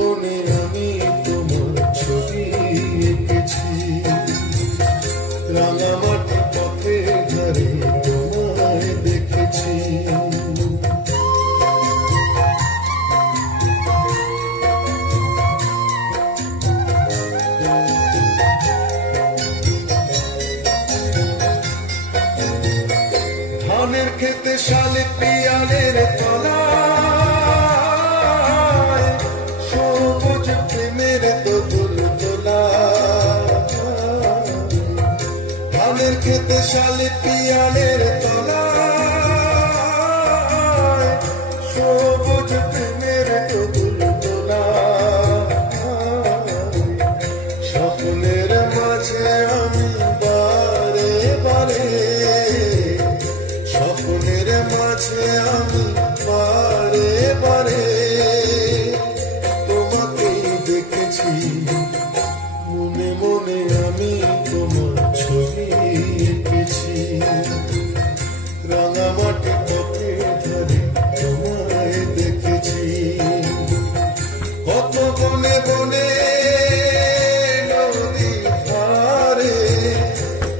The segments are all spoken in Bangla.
মনে আমি তোমার ছবি এঁকেছি, রাঙামাটি পথে ধারে তোমায় দেখেছি। ধানের খেতে শালে পিয়ালের তলায় সবুজ প্রেমের দোল তোলা। ধানের খেতে শালে পিয়ালের তলায় সবুজ প্রেমের দোল তোলা। স্বপ্নের মাঝে আমি বারে বারে, স্বপ্নের মাঝে আমি বারে বারে তোমাকেই দেখেছি। মনে মনে আমি তোমার ছবি এঁকেছি, রাঙামাটি পথে ধারে তোমায় দেখেছি। কত বনে বনে নদীর ধারে,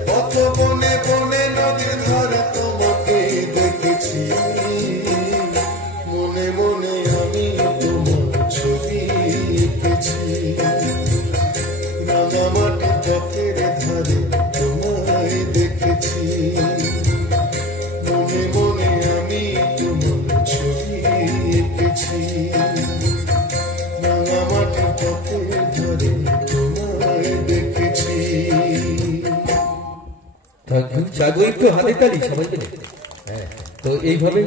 কত বনে বনে নদীর ধারে তোমাকে দেখেছি। মনে মনে আমি তোমার ছবি এঁকেছি, রাঙামাটি পথের ধারে তোমায় দেখেছি। মনে মনে আমি তোমার ছবি এঁকেছি, রাঙামাটি পথের ধারে তোমায় দেখেছি। Thank you. চাইবো একটু হাতে তালি সবাই মিলে। হ্যাঁ, তো এইভাবে